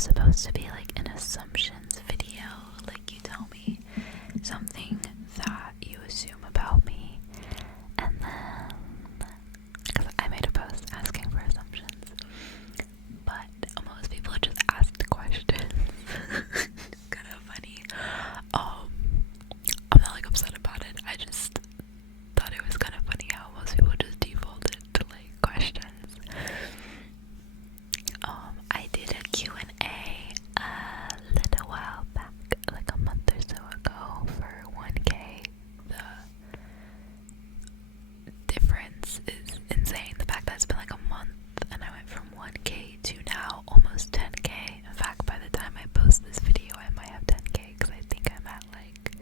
was supposed to be like an assumptions video, like you tell me something that you assume about me, and then, because I made a post asking for assumptions, but most people just asked questions. It's kind of funny. I'm not like upset about it, I just thought it was kind of funny how most people just defaulted to like questions. I did a Q&A a little while back, like a month or so ago, for 1K. The difference is insane. The fact that it's been like a month and I went from 1K to now almost 10K. In fact, by the time I post this video, I might have 10K because I think I'm at like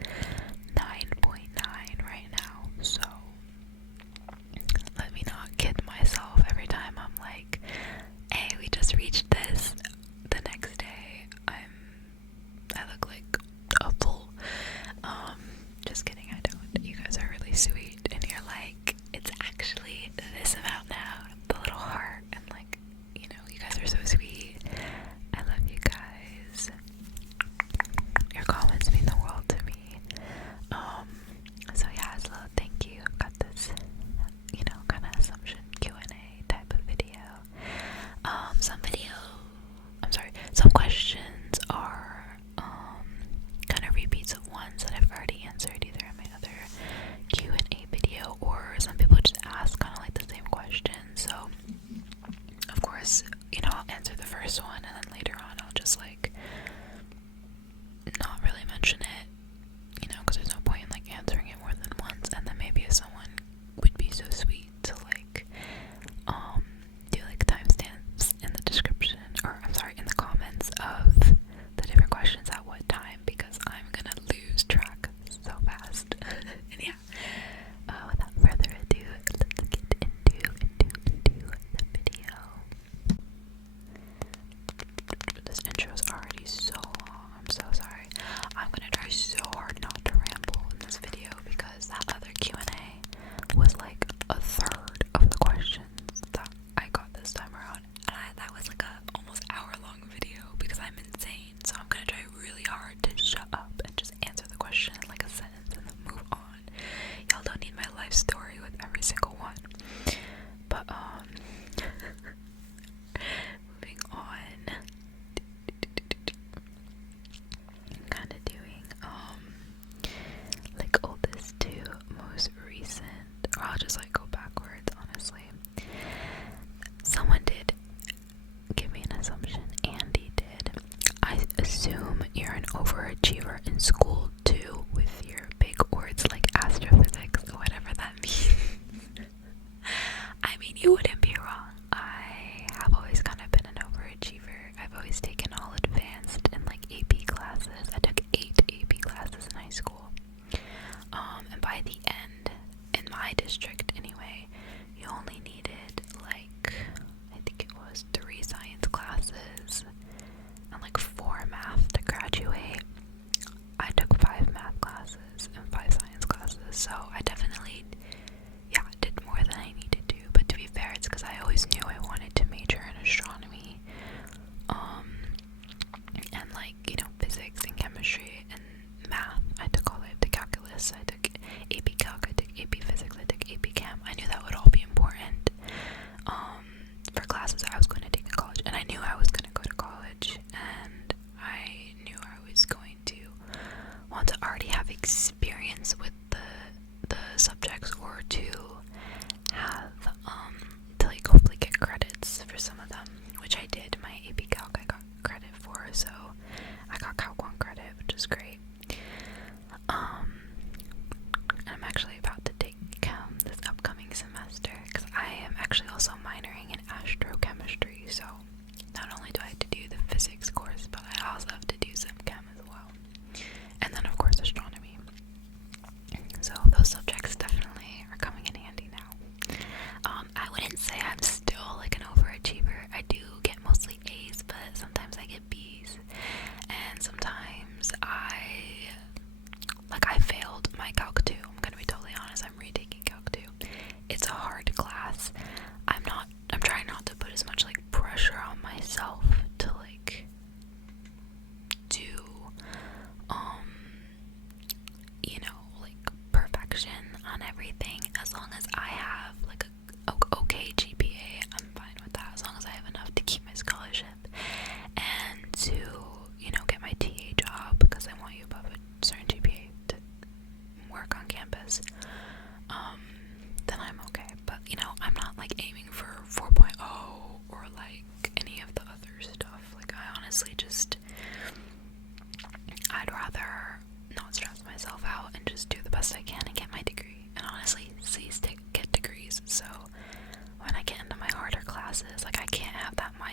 9.9 right now. So let me not kid myself every time I'm like, hey, we just reached this. The next day I look like a fool. Just kidding, I don't. You guys are really sweet and you're like, it's actually this amount now, the little heart, and like, you know, you guys are so sweet. I love you guys. Your comments mean the world to me. So yeah, so thank you. I've got this, you know, kind of assumption Q&A type of video. Some questions are kind of repeats of ones that I've already answered either in my other Q&A video, or some people just ask kind of like the same question. So of course, you know, I'll answer the first one and then later on I'll just like not really mention it, you know, because there's no point in like answering it more than once. And then maybe if someone would be so sweet to like do like timestamps in the description, or I'm sorry, in the comments of the different questions at what time, because I'm gonna lose track so fast. And yeah, without further ado, let's get into the video. This intro is already so long. I'm so sorry. I'm gonna try so hard not to ramble in this video because that other Q&A was like a third of the questions that I got this time around, and that was like a almost hour-long video because I'm insane. So I'm gonna try really hard to shut up and just answer the question in like a sentence and then move on. Y'all don't need my life story with every single one. But moving on. Kind of doing like oldest to most recent, or I'll just like go backwards, honestly. Someone did give me an assumption. Andy did. I assume you're an overachiever in school too, with your big words like astrophysics or whatever that means. I mean, you wouldn't be wrong. I have always kind of been an overachiever. I've always taken all advanced and like AP classes. I took 8 AP classes in high school. And by the end, in my district anyway, you only needed like, I think it was 3 science classes and like 4 math to graduate. I took 5 math classes and 5 science classes, so I definitely, yeah, did more than I needed to. But to be fair, it's because I always knew I wanted to major in astronomy, and like, you know, physics and chemistry and math. I took all the way up to calculus. I took AP Calc, I took AP Physics, I took AP Chem. I knew that would all be important for classes I was going to take in college, and I knew I was going to go to college, and I knew I was going to want to already have experience with the subjects, or to have to like hopefully get credits for some of them, which I did. My AP Calc I got credit for, so I got Calc 1 credit, which is great. I'm actually about to take Chem this upcoming semester because I am actually also minoring in astrochemistry, so not only do I have to do the physics course, but I also have to do some Chem as well, and then of course astronomy. So those subjects definitely are coming in handy now. I wouldn't say I'm still like an overachiever. I do get mostly A's, but sometimes I get B's, and sometimes I failed my Calc 2. I'm gonna be totally honest, I'm retaking Calc 2. It's a hard class. I'm trying not to put as much like pressure on myself to like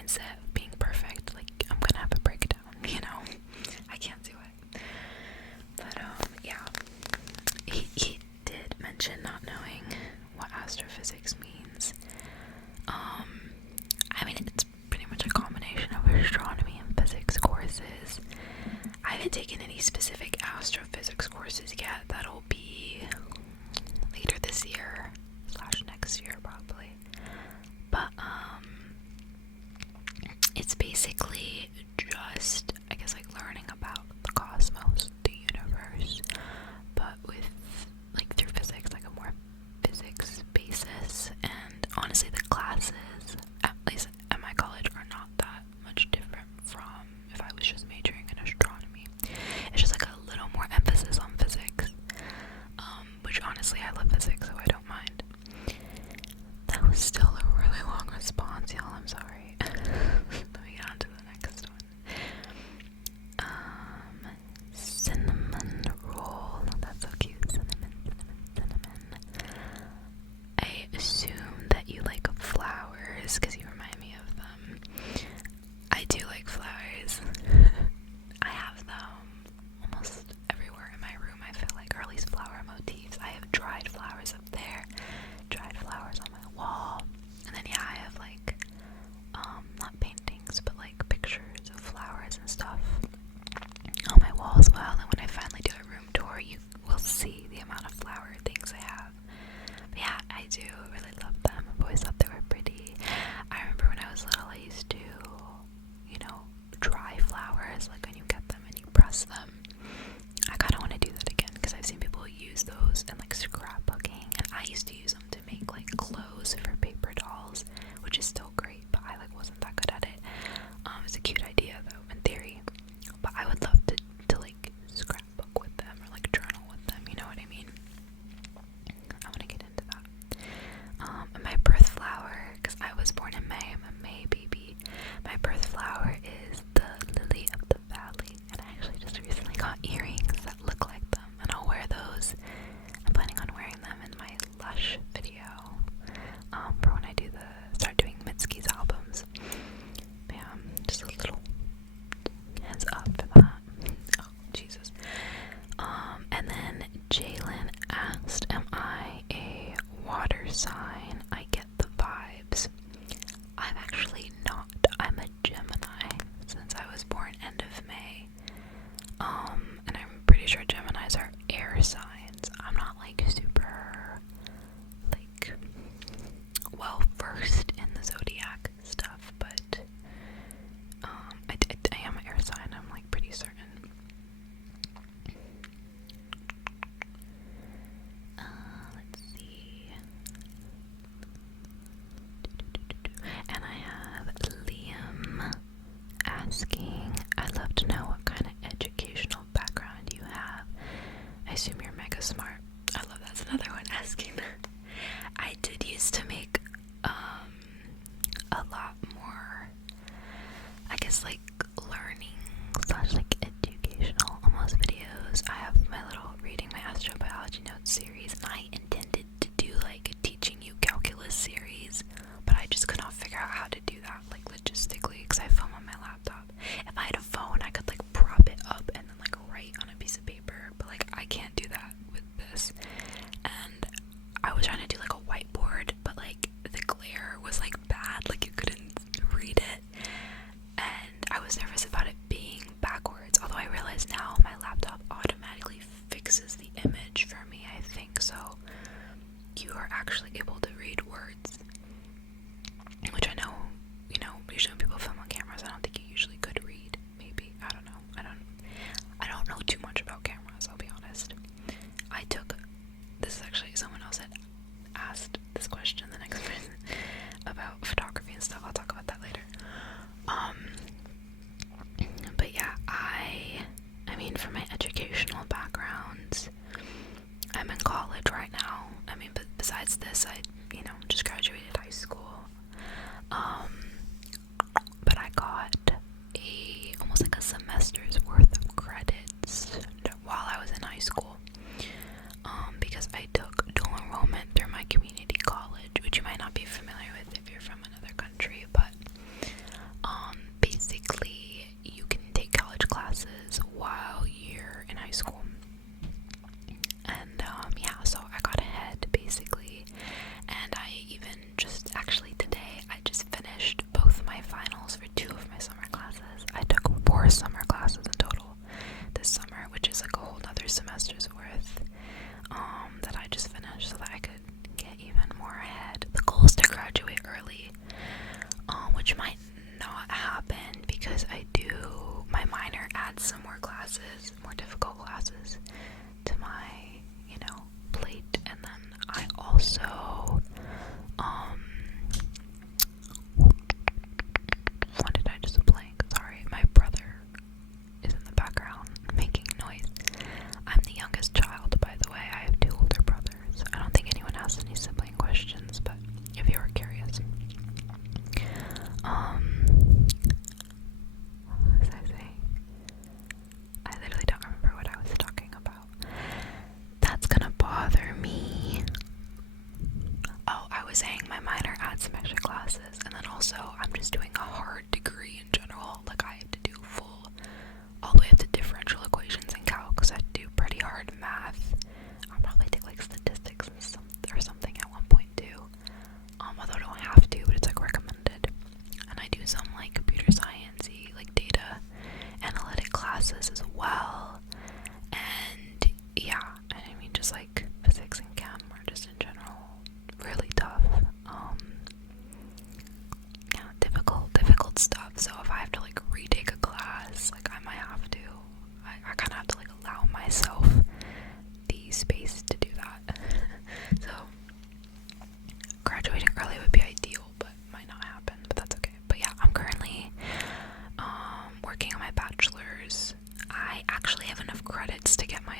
mindset of being perfect, like I'm gonna have a breakdown, you know? I can't do it. But yeah. He did mention not knowing what astrophysics means. I mean, it's pretty much a combination of astronomy and physics courses. I haven't taken any specific astrophysics courses yet. That'll be later this year / next year probably. But it's basically just, I guess, like learning about the cosmos, the universe, but with like through physics, like a more physics basis. And honestly, the classes, at least at my college, are not that much different from if I was just majoring in astronomy. It's just like a little more emphasis on physics, which honestly I love physics, so I don't mind. That was still a really long response, y'all. I'm sorry. Let me get on to the next one. Cinnamon roll. That's so cute. Cinnamon. I assume that you like flowers because you remind me of them. I do like flowers. I have them almost everywhere in my room, I feel like, or at least flower motifs. I have dried flowers up there, dried flowers on my wall, and then yeah, I have like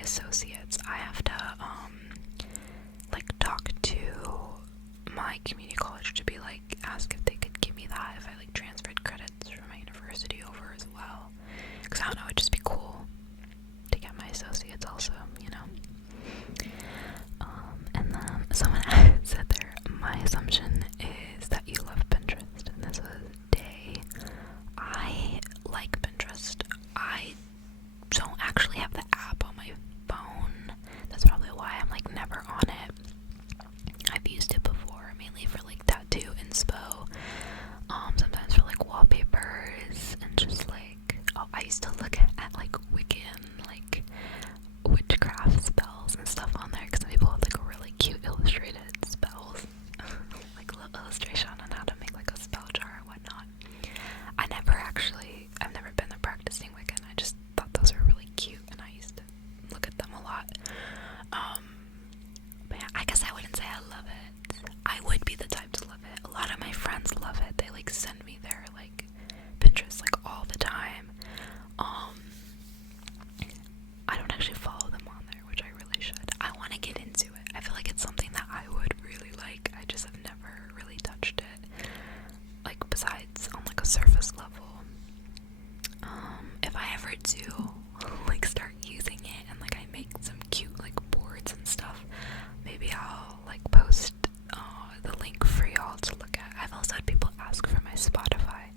associates, I have to like talk to my community college to be like ask if they could give me that if I like transferred credits from my university over as well, because I don't know, it'd just be cool to get my associates also, you know. And then someone said there, my assumption is that you love Pinterest, and this was Day. I like Pinterest. I don't actually have the app on my phone. That's probably why I'm like never on it. I've used it before, mainly for like tattoo inspo, sometimes for like wallpapers, and just like, oh, I used to look at like Wiccan, like witchcraft spells and stuff on there, because some people have like really cute illustrated spells, like a little illustration on how to make like a spell jar or whatnot. I've never been a practicing Wiccan. I just thought those were really cute, and I used to look at them a lot. But yeah, I guess I wouldn't say I love it. I would be the type to love it. A lot of my friends love it. They like send me their like Pinterest like all the time. I don't actually follow them on there, which I really should. I want to get into it. I feel like it's something that I would really like. I just have never really touched it, like besides on like a surface level. If I ever do like start using it and like I make some cute like boards and stuff, maybe I'll like post the link for y'all to look at. I've also had people ask for my Spotify.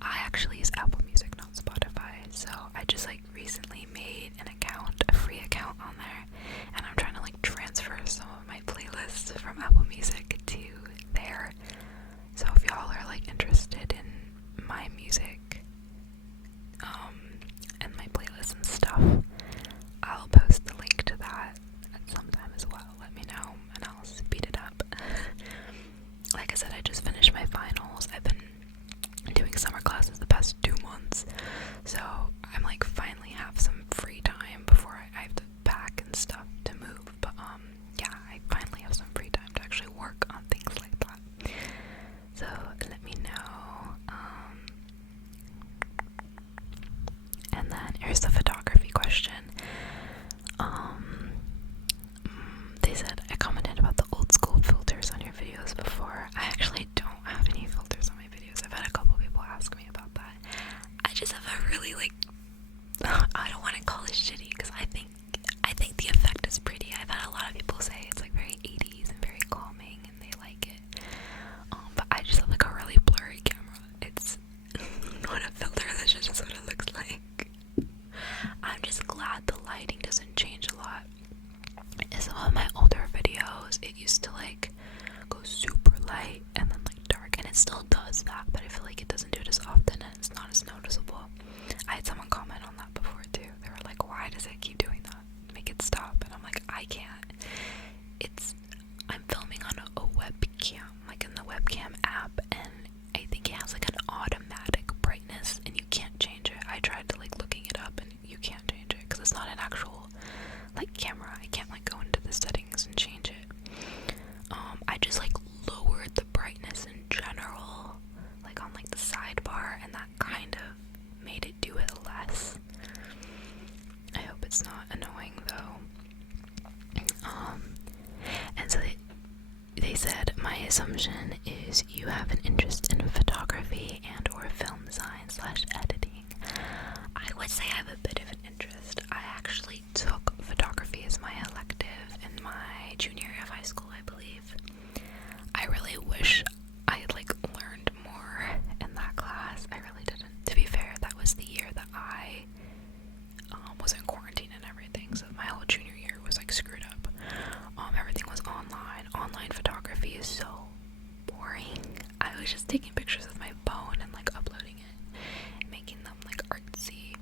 I actually use Apple Music, not Spotify, so I just like recently made an account, a free account on there, and I'm trying to like transfer some of my playlists from Apple Music to there. So if y'all are like interested in my music, and my playlists and stuff, I'll post the link to that at some time as well. Let me know and I'll speed it up. Like I said, I just finished my finals. I've been doing summer classes the past 2 months, so I'm like finally have some free time before I have to pack and stuff to move. But yeah, I finally have some free time to actually work on things like that. So let me know. And then here's the photography question. They said, I commented about the old school filters on your videos before. I actually don't have any filters on my videos. I've had a couple people ask me about that. I just have a really like, I don't want to call it shitty, because I think the effect is pretty. I've had a lot of people say it's like very 80s and very calming and they like it. But I just have like a really blurry camera. It's not a filter, that's just what it looks like. I'm just glad the lighting doesn't change a lot. In some of my older videos, it used to like go super light and then like dark, and it still does that, but I feel like it doesn't do it as often and it's not as noticeable. I had someone comment on that before too. They were like, why does it keep doing that? Make it stop. And I'm like, I can't. I'm filming on a webcam, like in the webcam app, and I think it has like an automatic brightness and you can't change it. I tried to like looking it up and you can't change it because it's not an actual like camera. I can't like go into the settings and change it. I just like lowered the brightness in general, like on like the sidebar, and that kind of made it do it less. I hope it's not annoying though. And so they said, my assumption is you have an interest in photography and or film design / editing. I would say I have a bit of an interest. I actually took photography as my elective in my junior year of high school, I believe. I really wish I had like learned more in that class. I really didn't. To be fair, that was the year that I was in quarantine and everything, so my whole junior year was like screwed up. Everything was online. Online photography is so boring. I was just taking pictures with my phone and like uploading it and making them like artsy.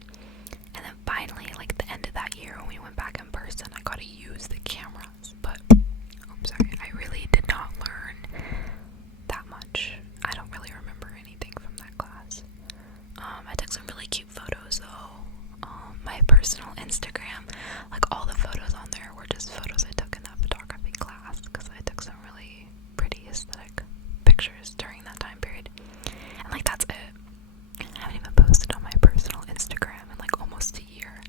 And then finally, like the end of that year when we went back in person, I got to use the cameras. But I'm sorry, I really did not learn that much. I don't really remember anything from that class. I took some really cute photos though. My personal Instagram, like all the photos on there were just photos I took in that photography class, because I took some really pretty aesthetic pictures during that time period. And like that's it. I haven't even posted on my personal Instagram in like almost a year.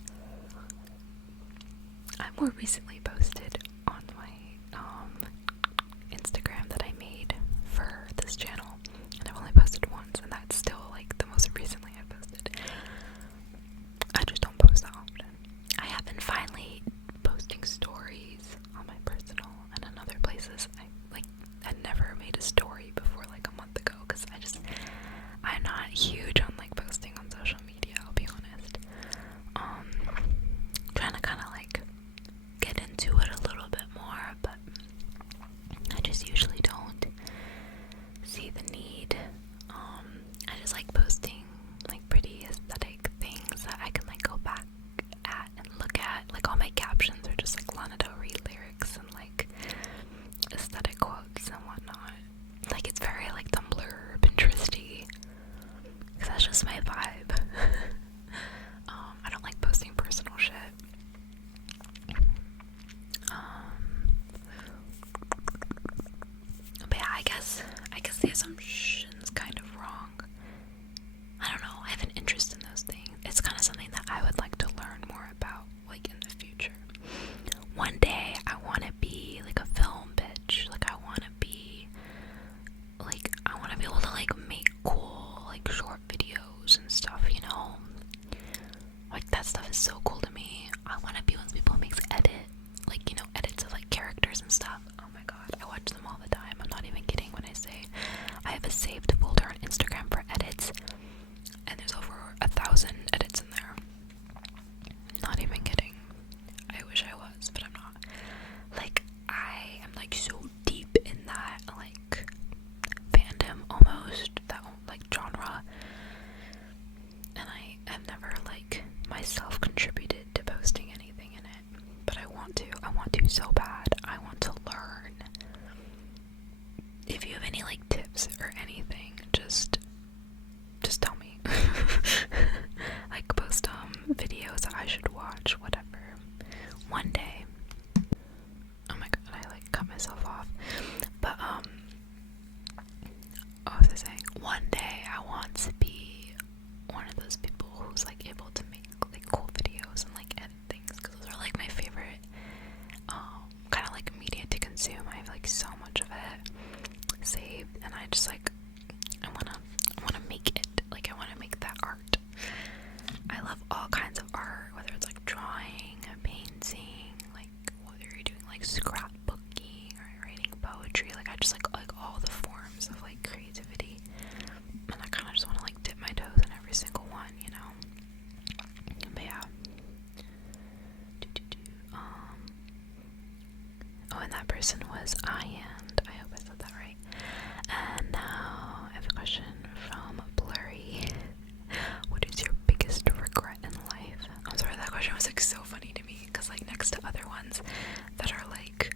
assumptions kind of wrong. I don't know, I have an interest in those things. It's kind of something that I would like to learn more about, like, in the future. One day, I want to be, like, a film bitch. Like, I want to be able to, like, make cool, like, short videos and stuff, you know? Like, that stuff is so cool to me. I want to be one of those people who makes edits of, like, characters and stuff. Oh my god, I watch them all the time. I'm not even kidding when I say I have a saved folder on Instagram for edits, and there's over 1,000 edits in there. Not even kidding. I wish I was, but I'm not. Like, I am, like, so deep in that, like, fandom almost, that, like, genre, and I have never, like, myself contributed to posting anything in it, but I want to so bad. I want to learn. If you have any, like, tips or anything, just tell me. Like, post videos that I should watch, whatever. One day. Oh my god, I, like, cut myself off. But what was I saying? One day I want to be one of those people who's, like, able to make, like, cool videos and, like, edit things, because those are, like, my favorite kind of, like, media to consume. I have, like, so much of it saved, and I just, like, I wanna make it. Like, I wanna make that art. I love all kinds of art, whether it's, like, drawing, painting, like, whether you're doing, like, scrapbooking or writing poetry. Like, I just like all the forms of, like, creativity, and I kind of just want to, like, dip my toes in every single one, you know? But yeah. Oh, and that person was and I hope I said that right. And now I have a question from Blurry. What is your biggest regret in life? I'm sorry, that question was, like, so funny to me, because, like, next to other ones that are like,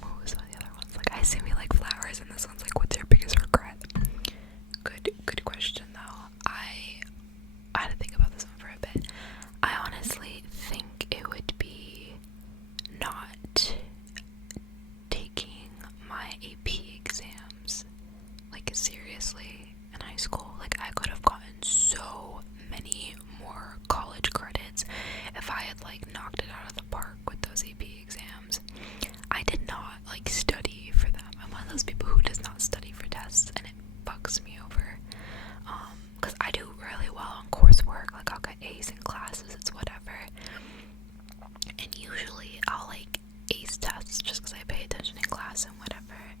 what was the other ones? Like, I assume you like flowers, and this one's like, what's your biggest regret? Good question, though. I had to think about this one for a bit. I honestly think it would be not taking my AP exams, like, seriously in high school. Like, I could have gotten so many more college credits if I had, like, knocked it out of the park with those AP exams. I did not, like, study for them. I'm one of those people who does not study for tests, and it bugs me over. Because I do really well on coursework. Like, I'll get A's in classes, it's whatever. And usually I'll, like, ace tests just because I pay attention in class and whatever.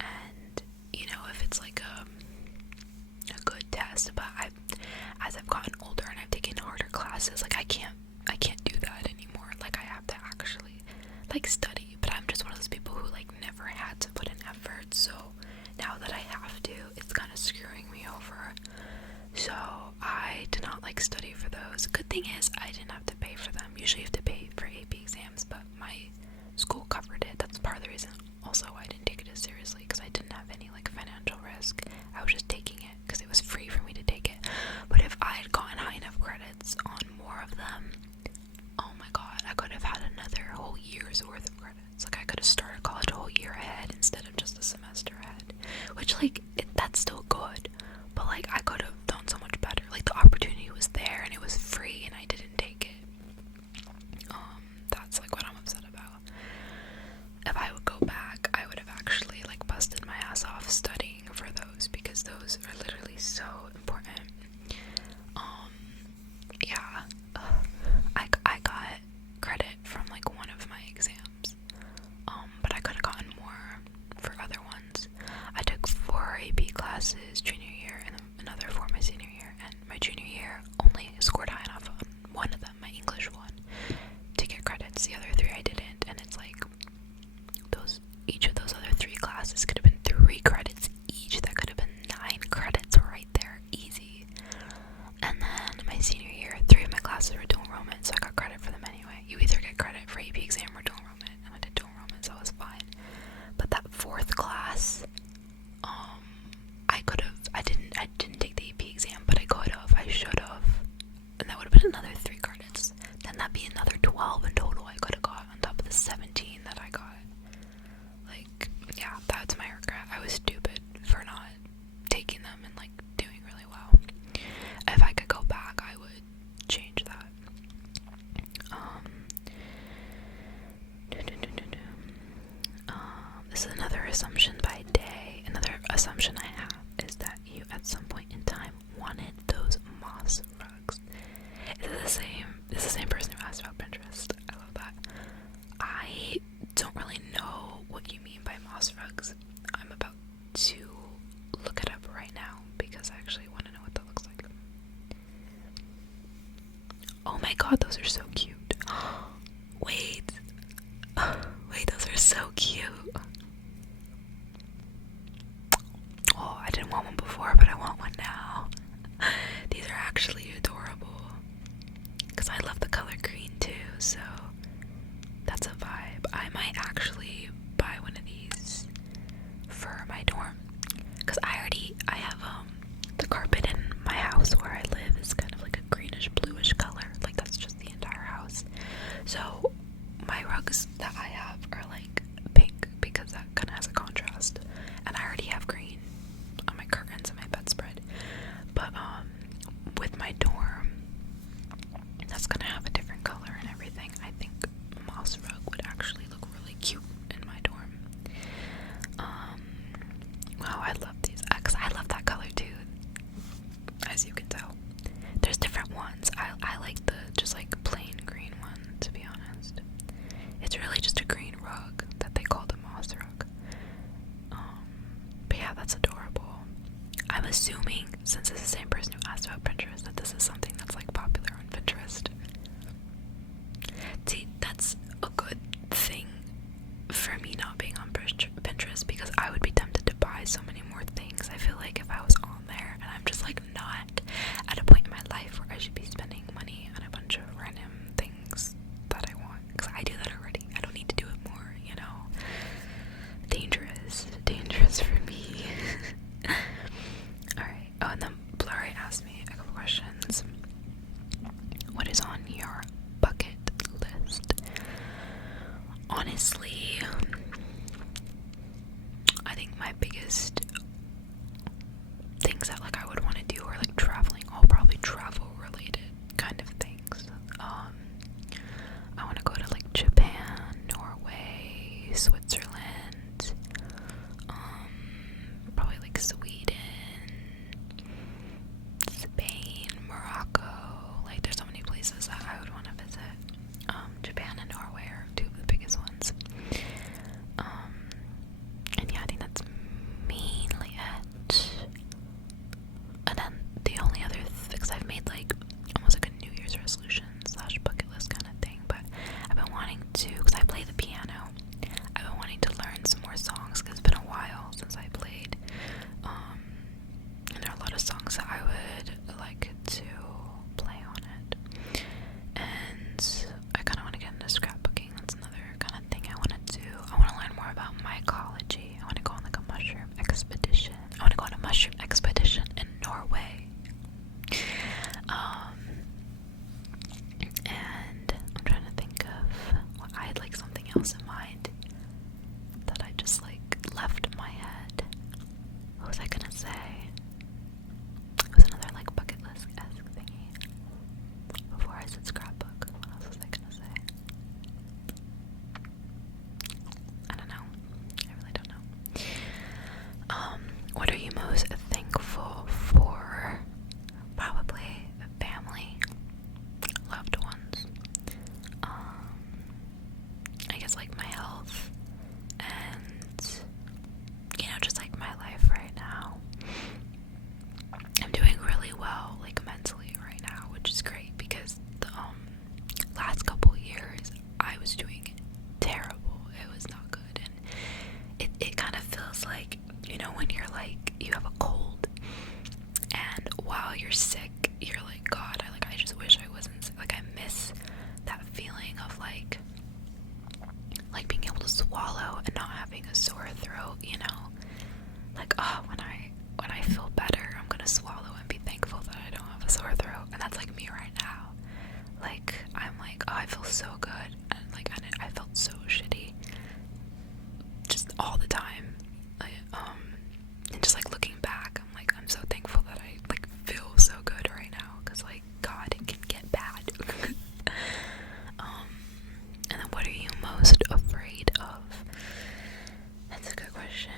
And, you know, if it's, like, a good test, but as I've gotten older and I've taken harder classes, like, I can't do that anymore. Like, I have to actually, like, study. But I'm just one of those people who, like, never had to put in effort, so now that I have to, it's kind of screwing me over. So I did not, like, study for those. Good thing is I didn't have to pay for them. Usually you have to pay for AP exams, but my school covered it. That's part of the reason also I didn't take it as seriously, because I didn't have any, like, financial risk. I was just taking it because it was free for me to take it. But if I had gotten high enough credits on more of them, oh my god, I could have had another whole year's worth of credits. Like, I could have started college a whole year ahead instead of just a semester ahead, which, like, that's still good, but, like, I could have done so much better. Like, the opportunity was there and it was free and I didn't take it. assumption I have is that you at some point in time wanted those moss rugs. Is it the same person who asked about Pinterest? I love that. I don't really know what you mean by moss rugs. I'm about to look it up right now because I actually want to know what that looks like. Oh my god, those are so cute. Wait. Wait, those are so cute. Oh, I didn't want one before, but I want one now. These are actually adorable. Because I love the color green too, so that's a vibe. I might actually buy one of these for my dorm. Because I have the carpet in my house where I live is kind of like a greenish bluish color. Like that's just the entire house. So my rugs that I have are like pink because that kind of has a contrast. And I already have green on my curtains and my bedspread. But with my dorm, that's gonna have a different color and everything. I think moss rug would actually look really cute in my dorm. Wow, I love these. Cause I love that color too, as you can tell. There's different ones. I like the just like plain green one, to be honest. It's really just a green rug that they call the moss rug. But yeah, that's adorable. I'm assuming, since it's the same person who asked about Pinterest, that this is something that's like popular on Pinterest. See, that's a good thing for me not being on Pinterest because I would be tempted to buy so many more things. I feel like if I was on there and I'm just like not at a point in my life where I should be spending money on a bunch of random things that I want, because I do that already. I don't need to do it more, you know. Dangerous for me. Alright, oh, and then Blurry asked me a couple questions. What is on your bucket list? Honestly, I think my biggest things that like I would want to do are like traveling, all probably travel related kind of things. I want to go to like Japan, Norway, Switzerland, probably like Sweden, Spain, Morocco. Like there's so many places that I would want to visit. Japan and Norway are two of the biggest ones. And yeah, I think that's mainly it. And then the only other things I've made like almost like a New Year's resolution / bucket list kind of thing, but I've been wanting to, because I play the piano, I've been wanting to learn some more songs because it's been a while since I played. And there are a lot of songs that I would like to play on it. And I kind of want to get into scrapbooking. That's another kind of thing I want to do. I want to learn more about mycology. I want to go on like a mushroom expedition. I want to go on a mushroom expedition in Norway. And I'm trying to think of what I had like something else in mind that I just like left in my head. What was I gonna say? It was another like bucket list-esque thingy. Before I said scrapbook, what else was I gonna say? I don't know. I really don't know. What are you most thankful for? Probably family, loved ones. I guess like my health and just like my life right now. I'm doing really well like mentally right now, which is great because the last couple years I was doing terrible. It was not good, and it kind of feels like when you're like you have a cold and while you're sick you're like, God, I just wish I wasn't sick. Like I miss that feeling of like being able to swallow and not having a sore throat, like, oh, when I feel better I'm gonna swallow and be thankful that I don't have a sore throat. And that's like me right now. Like I'm like, oh, I feel so good, and like I felt so shitty just all the time. And just like looking back, I'm like, I'm so thankful that I like feel so good right now, because like, God, it can get bad. And then what are you most afraid of? That's a good question.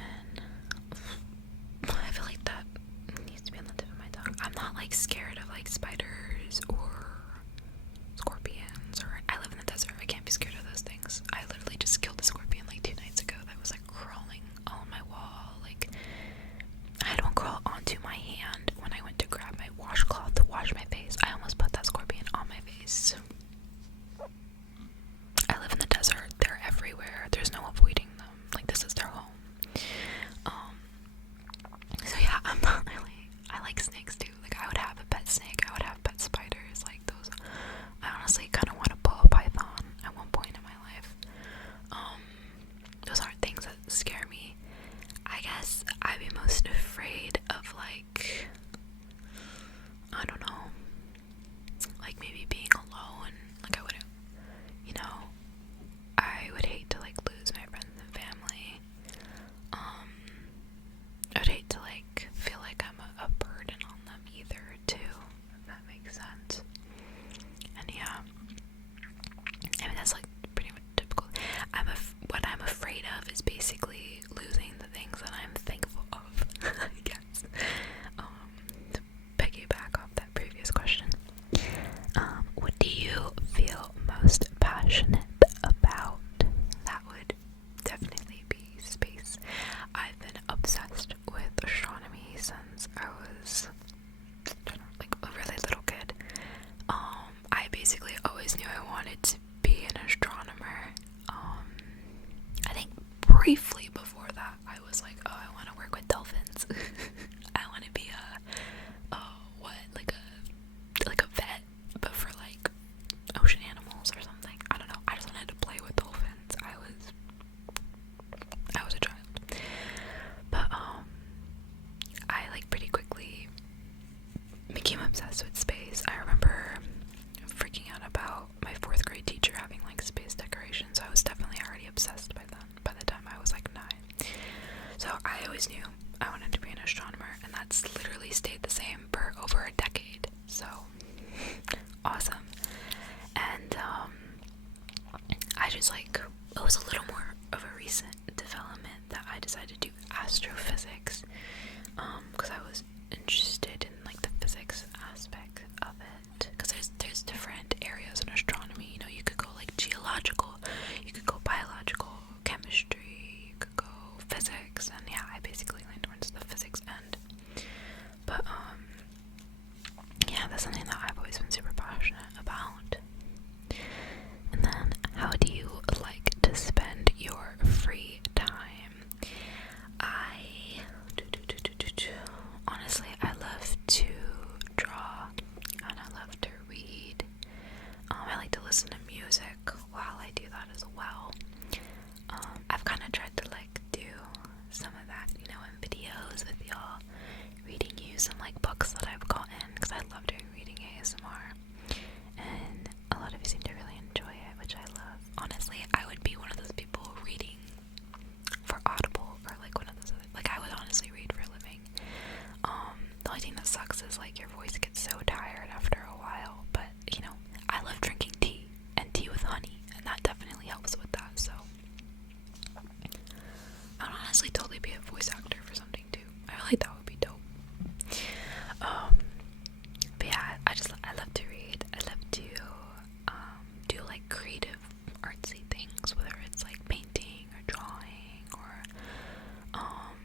became obsessed with space. I remember freaking out about my 4th grade teacher having like space decorations. So I was definitely already obsessed by then, by the time I was like 9. So I always knew I wanted to be an astronomer, and that's literally stayed the same for over a decade. So awesome. And I just like, it was a little more of a recent development that I decided to do astrophysics, because I was interested in like the physics aspect of it, because there's different areas in astronomy. You know, you could go like geological, you could go biological, chemistry, you could go physics, and yeah, I basically leaned towards the physics end. But yeah, that's something that I've always been super passionate about. And then, how do you like to spend your free time? Honestly, I love to draw, and I love to read. I like to listen to music while I do that as well. I've kind of tried to like do some of that, you know, in videos with y'all, reading you some like books that I've gotten, because I love doing reading ASMR, and a lot of you seem to really enjoy it, which I love. Honestly, I would be one of those people reading for Audible, or like one of those other, like I would honestly read for a living. The only thing that sucks is like your voice gets so tired after a while, but you know, I love drinking tea, and tea with honey, and that definitely helps with that. So I'd honestly totally be a voice actor for something too. I feel like that would be dope. But yeah, I love to read. I love to do like creative artsy things, whether it's like painting or drawing, or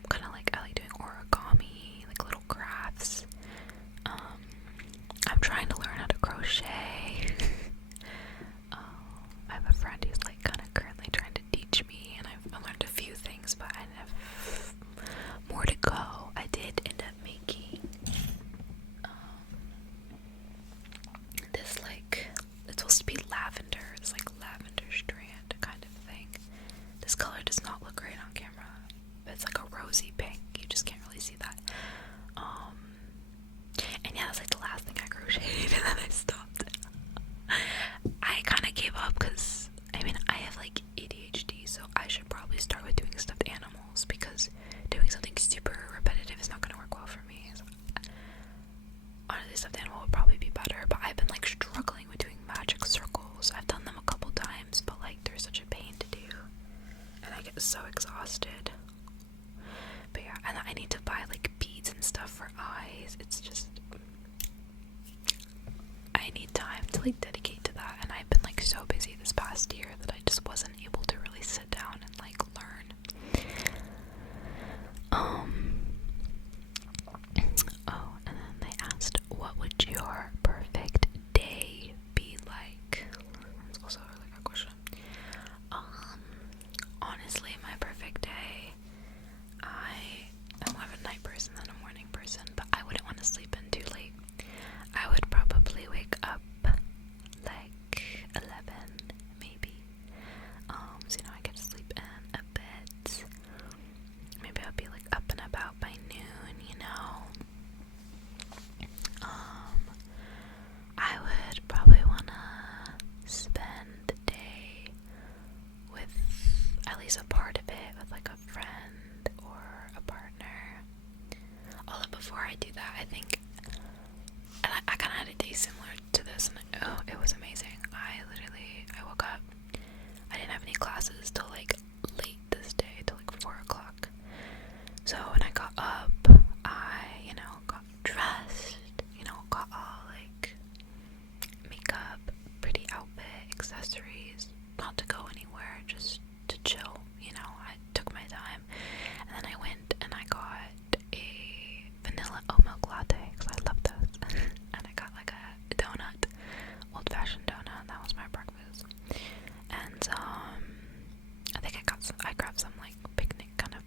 kind of like, I like doing origami, like little crafts. I'm trying to learn how to crochet. I have a friend who's like kind of currently trying to teach me, and I've learned a few things, but I have more to go. I did end up making this like, it's supposed to be lavender, it's like lavender strand kind of thing. This color does not look great on camera, but it's like a rosy pink, you just can't really see that. And yeah, that's like the last thing I crocheted, and then I stopped. I kind of gave up because, I mean, I have like ADHD, so I should probably start with doing stuffed animals, because doing something super repetitive is not going to work well for me. So, honestly, stuffed animal would probably be better, but I've been like struggling with doing magic circles. I've done them a couple times, but like they're such a pain to do, and I get so exhausted. But yeah, and I need to buy like beads and stuff for eyes. It's just, I need time to like dedicate to that, and I've been like so busy this past year that I just wasn't able to really sit down and like learn. Oh, and then they asked, what would your perfect day be like? That's also like a question. Honestly, my perfect day, I'm more of a night person than a morning person, but I wouldn't want to sleep in too late. I would probably wake up like 11, maybe. So you know, I get to sleep in a bit. Maybe I'll be like up and about by noon, you know. I would probably wanna spend the day with at least a part of it with like a friend or a partner. Although before I do that, I think, and I kind of had a day similar to this, and oh, it was amazing. I woke up, I didn't have any classes till like late this day, till like 4 o'clock. So when I got up, I, you know, got dressed, you know, got all like makeup, pretty outfit, accessories, not to go anywhere, just to chill, you know. I took my time, and then I went and I got a vanilla oat milk latte, because I love those. And I got like a donut, old-fashioned donut, and that was my breakfast. And I think I grabbed some like picnic kind of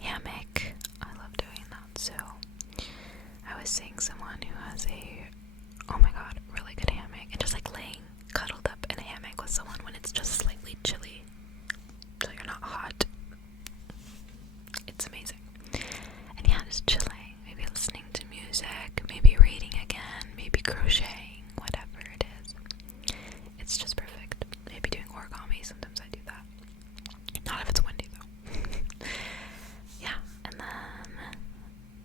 hammock. I love doing that. So I was seeing someone who has a, oh my god, really good hammock, and just like laying cuddled up in a hammock with someone when it's just slightly chilly, so you're not hot. It's amazing. And yeah, just chilling, maybe listening to music, maybe reading again, maybe crocheting, whatever it is. It's just perfect. Maybe doing origami, sometimes I do that. Not if it's windy though. Yeah, and then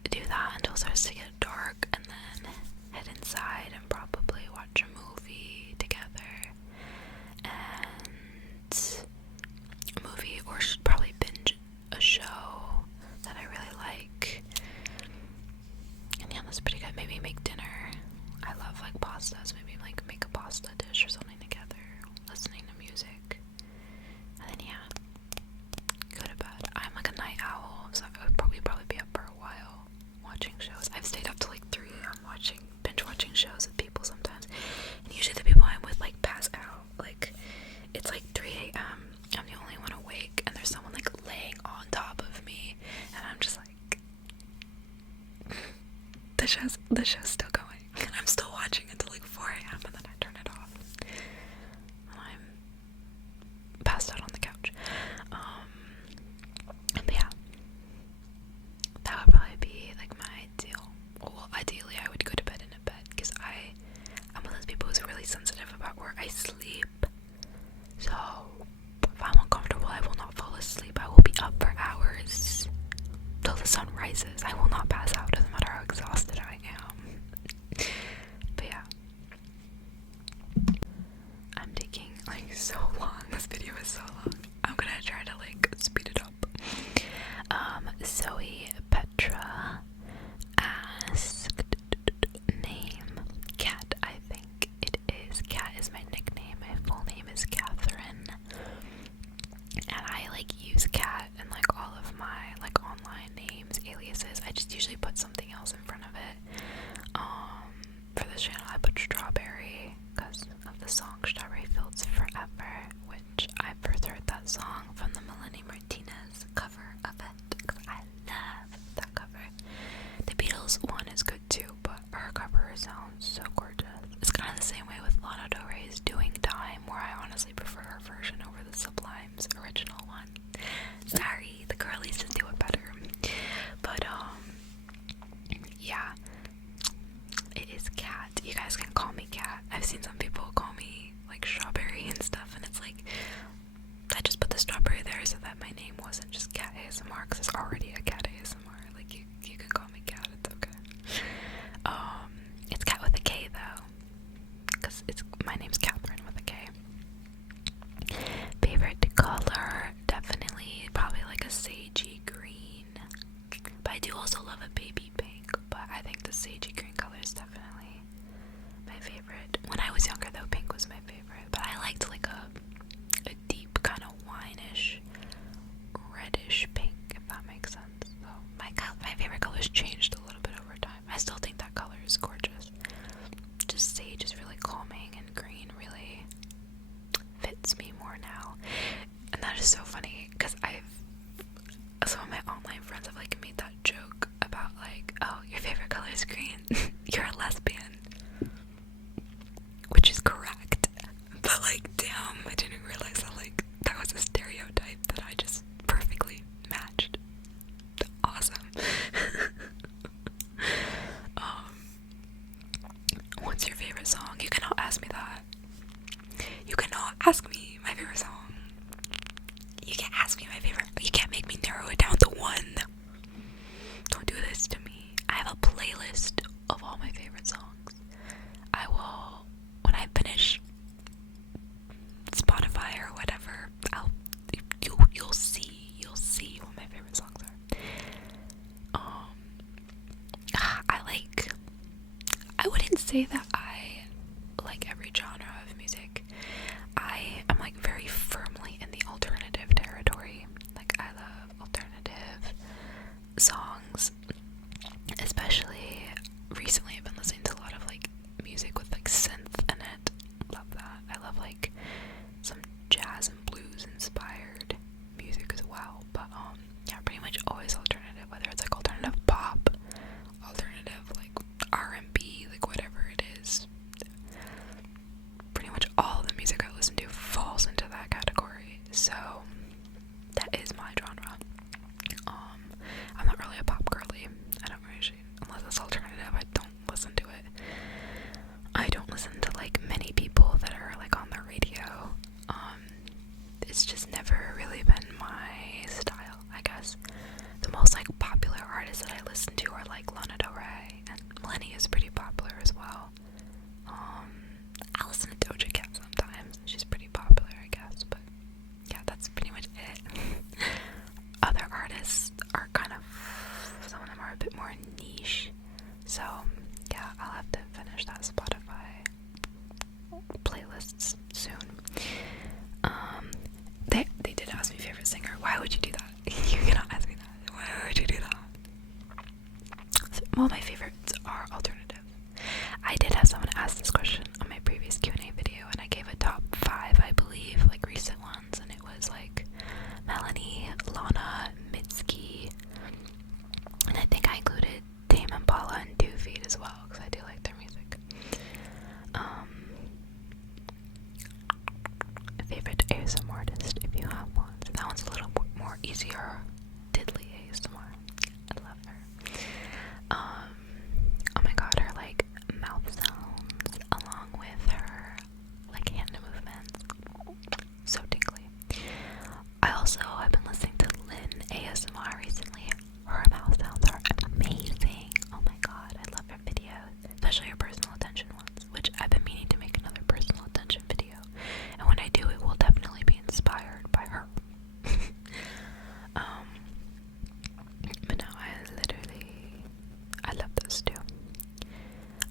do that until it starts to get dark, and then head inside and probably watch a movie together. And a movie, or probably binge a show that I really like. And yeah, that's pretty good. Maybe make dinner. I love like pastas. Maybe like make a pasta dish or something together, listening to music. And then yeah, go to bed. I'm like a night owl, so I would probably be up for a while watching shows. I've stayed up till like 3 a.m. binge watching shows with people sometimes. And usually the people I'm with like pass out. Like it's like 3 a.m. I'm the only one awake, and there's someone like laying on top of me, and I'm just like, the show's still going, and I'm still watching until like 4 a.m. and then I turn it off, and I'm passed out on the couch. But yeah, that would probably be like my ideal. Well, ideally I would go to bed in a bed, because I'm one of those people who's really sensitive about where I sleep. So if I'm uncomfortable, I will not fall asleep. I will be up for hours till the sun rises. I will not pass out, doesn't matter how exhausted I am. But yeah, I'm taking like so long. This video is so long. I'm gonna try to like speed it up. Zoe Petra asked, name Cat. I think it is. Cat is my nickname. My full name is Catherine, and I like use Cat in like all of my like online names, aliases. I just usually put something else in front of it. For this channel I put Strawberry because of the song Strawberry Fields Forever, which I first heard that song from the Melanie Martinez cover of it, because I love that cover. The Beatles one is good too, but her cover sounds so gorgeous. It's kind of the same way with Lana Del Rey's Doing Time, where I honestly prefer her version over the Sublime's original one. Sorry, the girlies just do it better. But yeah, it is Cat. You guys can call me Cat. I've seen some people call me like Strawberry and stuff, and it's like, I just put the strawberry there so that my name wasn't just Cat ASMR, because it's already a Cat ASMR. Like you can call me Cat, it's okay. It's Cat with a K though, because my name's Catherine with a K. Favorite color, definitely probably like a sagey green, but I do also love a baby pink, but I think the sagey green color is definitely my favorite. When I was younger though, pink was my favorite, but I liked like a deep kind of wineish reddish pink, if that makes sense. So my favorite colors changed a little bit over time. I still think that color is gorgeous. Just sage is really calming, and green really fits me more now. And that is so funny, because some of my online friends have like made that joke about like, oh, your favorite color is green. You're a lesbian, which is correct. But like, damn, I didn't realize that like that was a stereotype that I just perfectly matched. Awesome. What's your favorite song? You cannot ask me that. You cannot ask me my favorite song. You can't ask me my favorite. You can't make me narrow it down to one. Don't do this to me. I have a playlist of all my favorite songs. I will, when I finish Spotify or whatever, you'll see what my favorite songs are. I wouldn't say that I like every genre of music. I am like very firmly in the alternative territory. Like I love alternative songs, especially recently I've been listening to a lot of like music with like synth in it. Love that. I love like some jazz and blues inspired music as well, but yeah, pretty much always alternative. more niche. So yeah, I'll have to finish that Spotify playlists soon. They did ask me favorite singer. Why would you do that? You cannot ask me that. Why would you do that? So, well, my favorites are alternative. I did have someone ask this question on my previous Q&A video, and I gave a top 5, I believe, like recent ones, and it was like Melanie, Lana, Mitski, and I think I included Tame Impala and 2 Feet as well, because I do like their music. Favorite ASMR artist, if you have one. So that one's a little more easier. Diddly ASMR. I love her. Oh my god, her like mouth sounds along with her like hand movements. So tingly. I also have been listening to Lynn ASMR recently. Her mouth sounds are amazing. Oh my god, I love her videos. Especially her personal attention ones, which I've been meaning to make another personal attention video. And when I do, it will definitely be inspired by her. But no, I love those two.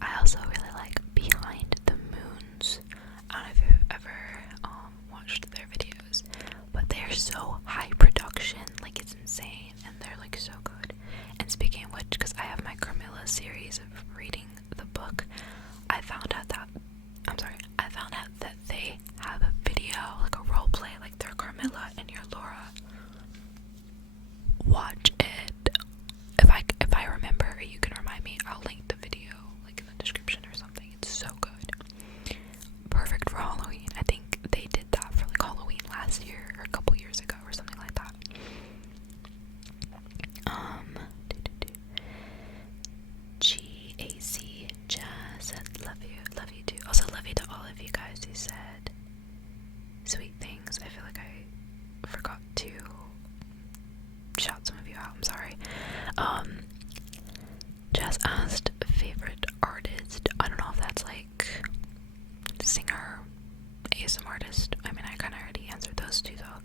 I also really like Behind the Moons. I don't know if you've ever watched their videos, but they're so high production, like it's insane, and they're like so good. And speaking of which, because I have my Carmilla series of reading the book, I found out that they have a video, like a role play, like they're Carmilla and you're Laura. Watch it. If I remember, you can remind me. I'll link the video like in the description or something. It's so good. Perfect for Halloween. I think they did that for like Halloween last year or a couple years ago or something like that. GAC Jazz, love you too. Also love you to all of you guys who said sweet things. I feel like I forgot to shout some of you out. I'm sorry. Jazz asked favorite artist. I don't know if that's like singer, ASMR artist. I mean, I kind of already answered those two though.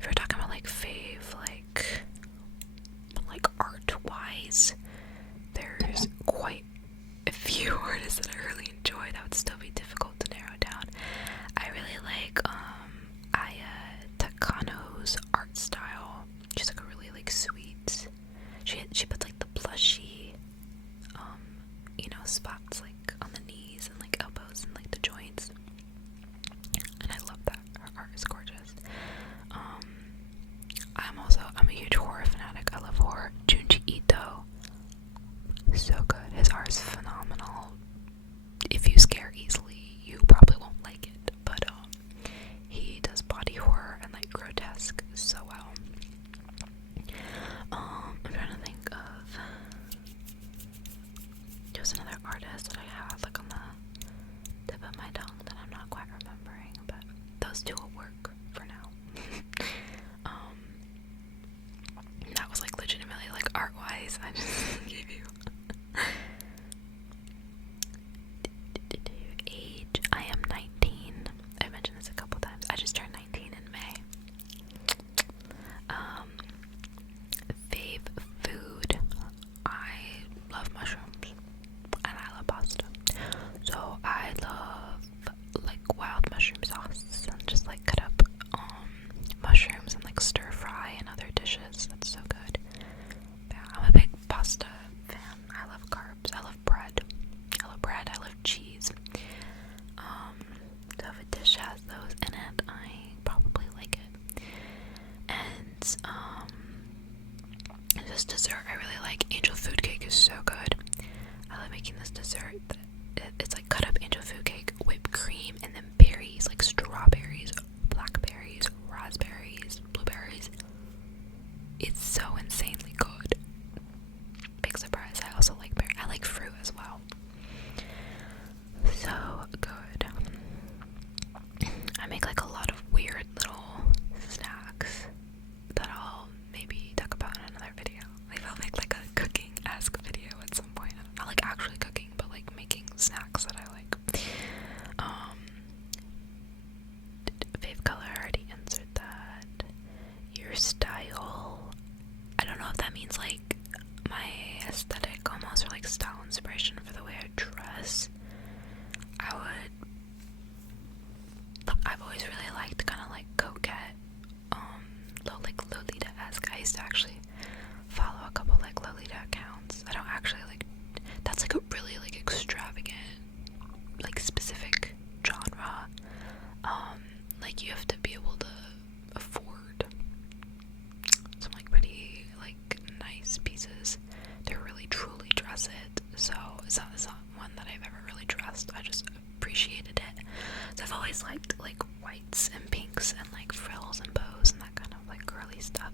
If we're talking about like fave, like art-wise, there's quite a few artists that I really enjoy. That would still be difficult to narrow down. I really like Aya Takano's art style. She's like a really like sweet. She puts like the blushy spots like on the knees and like elbows and like the joints. And I love that. Her art is gorgeous. I'm a huge horror fanatic. I love horror. Junji Ito. So good. His art is phenomenal. If you scare easily, you probably won't like it. But he does body horror and like grotesque so well. I'm trying to think of there's another artist that I had like on the tip of my tongue that I'm not quite remembering, but those two will work for now. That was like legitimately like art-wise. I just gave you age. I am 19. I mentioned this a couple times. I just turned 19 in May. Fave food. I love mushrooms and I love pasta. So I love like wild mushroom sauce and just like cut up mushrooms and like stir fry and other dishes. That's so good. Yeah, I'm a big pasta fan. I love carbs. I love bread. I love cheese. So if a dish has those in it, I probably like it. And this dessert I really like. Angel food cake is so good. I love making this dessert. It's like cut up angel food cake, whipped cream, and then berries like strawberries, blackberries, raspberries, blueberries. It's so insanely good. Big surprise. I also like berry. I like fruit as well. So good. I make like a lot of weird little snacks that I'll maybe talk about in another video. Maybe I'll make like a cooking ask video at some point. Not like actually cooking, but like making snacks that I like. inspiration for the way I dress, I've always really liked kind of like coquette, like Lolita-esque. I used to actually follow a couple like Lolita accounts. I don't actually like, that's like a really like extravagant, like specific genre. Like you have to be able to afford some like pretty like nice pieces to really truly dress it. So it's not one that I've ever really dressed. I just appreciated it. So I've always liked like whites and pinks and like frills and bows and that kind of like girly stuff.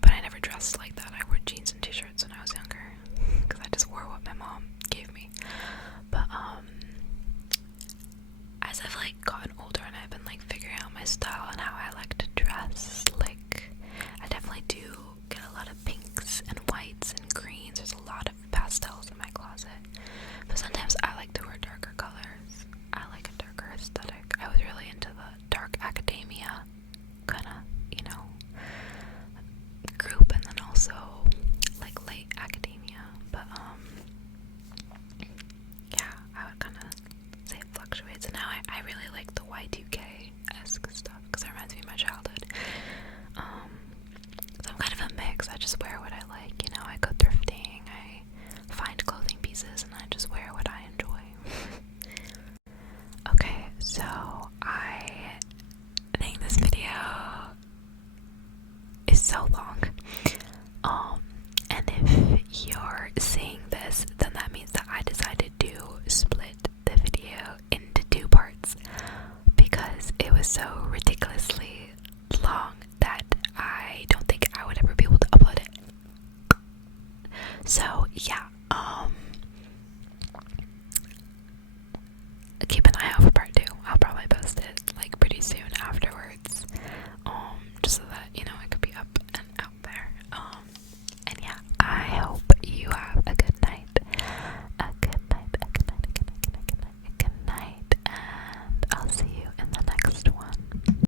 But I never dressed like that. I wore jeans and t-shirts when I was younger because I just wore what my mom gave me. But as I've like gotten older and I've been like figuring out my style and how I like to dress, like I definitely do get a lot of pinks and whites and greens. There's a lot of pastels in my closet, but sometimes I like to wear darker colors. I like a darker aesthetic. I was really into the dark academia kind of, you know, group, and then also like late academia. But yeah, I would kind of say it fluctuates. And now I really like the Y2K-esque stuff because it reminds me of my childhood. So I'm kind of a mix. I just wear what I like, you know. I go thrifting, I find clothing pieces, and I just wear what I enjoy. Okay, so I think this video is so long. And if you're seeing this, then that means that I decided to split the video into 2 parts because it was so ridiculously